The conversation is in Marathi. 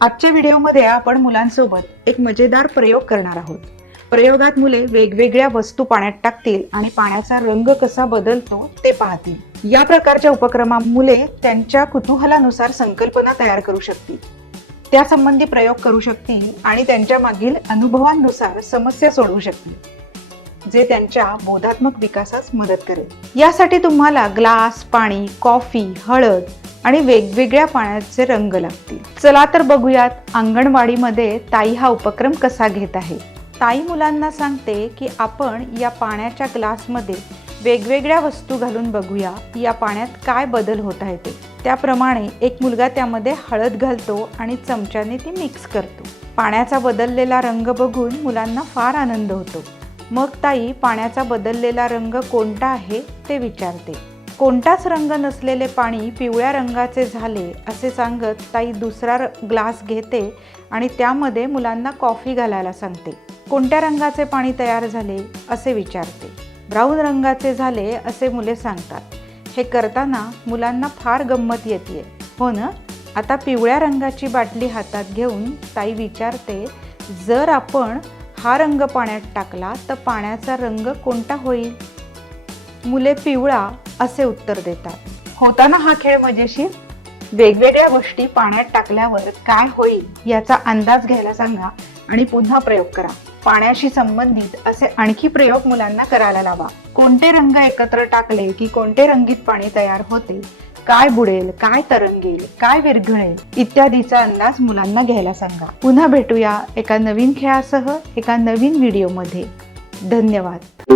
आजच्या व्हिडिओमध्ये आपण मुलांसोबत एक मजेदार प्रयोग करणार आहोत। प्रयोगात मुले वेगवेगळ्या वस्तू पाण्यात टाकतील आणि पाण्याचा रंग कसा बदलतो ते पाहतील। या प्रकारच्या उपक्रमात मुले त्यांच्या कुतूहलानुसार संकल्पना तयार करू शकतील, त्यासंबंधी प्रयोग करू शकतील आणि त्यांच्या मागील अनुभवांनुसार समस्या सोडवू शकतील, जे त्यांच्या बोधात्मक विकासास मदत करेल। यासाठी तुम्हाला ग्लास, पाणी, कॉफी, हळद आणि वेगवेगळ्या पाण्याचे रंग लागतील। चला तर बघूयात अंगणवाडीमध्ये ताई हा उपक्रम कसा घेत आहे। ताई मुलांना सांगते की आपण या पाण्याच्या ग्लासमध्ये वेगवेगळ्या वस्तू घालून बघूया या पाण्यात काय बदल होत आहे ते। त्याप्रमाणे एक मुलगा त्यामध्ये हळद घालतो आणि चमच्याने ती मिक्स करतो। पाण्याचा बदललेला रंग बघून मुलांना फार आनंद होतो। मग ताई पाण्याचा बदललेला रंग कोणता आहे ते विचारते। कोणताच रंग नसलेले पाणी पिवळ्या रंगाचे झाले असे सांगत ताई दुसरा ग्लास घेते आणि त्यामध्ये मुलांना कॉफी घालायला सांगते। कोणत्या रंगाचे पाणी तयार झाले असे विचारते। ब्राऊन रंगाचे झाले असे मुले सांगतात। हे करताना मुलांना फार गंमत येते, हो ना? आता पिवळ्या रंगाची बाटली हातात घेऊन ताई विचारते, जर आपण हा रंग पाण्यात टाकला तर पाण्याचा रंग कोणता होईल? मुले पिवळा असे उत्तर देतात। होताना हा खेळ मजेशीर? वेगवेगळ्या गोष्टी पाण्यात टाकल्यावर काय होईल याचा अंदाज घ्यायला सांगा आणि पुन्हा प्रयोग करा। पाण्याशी संबंधित असे आणखी प्रयोग मुलांना करायला लावा। कोणते रंग एकत्र टाकले की कोणते रंगीत पाणी तयार होते, काय बुडेल, काय तरंगेल, काय विरघळेल इत्यादीचा अंदाज मुलांना घ्यायला सांगा। पुन्हा भेटूया एका नवीन खेळासह एका नवीन व्हिडिओमध्ये। धन्यवाद।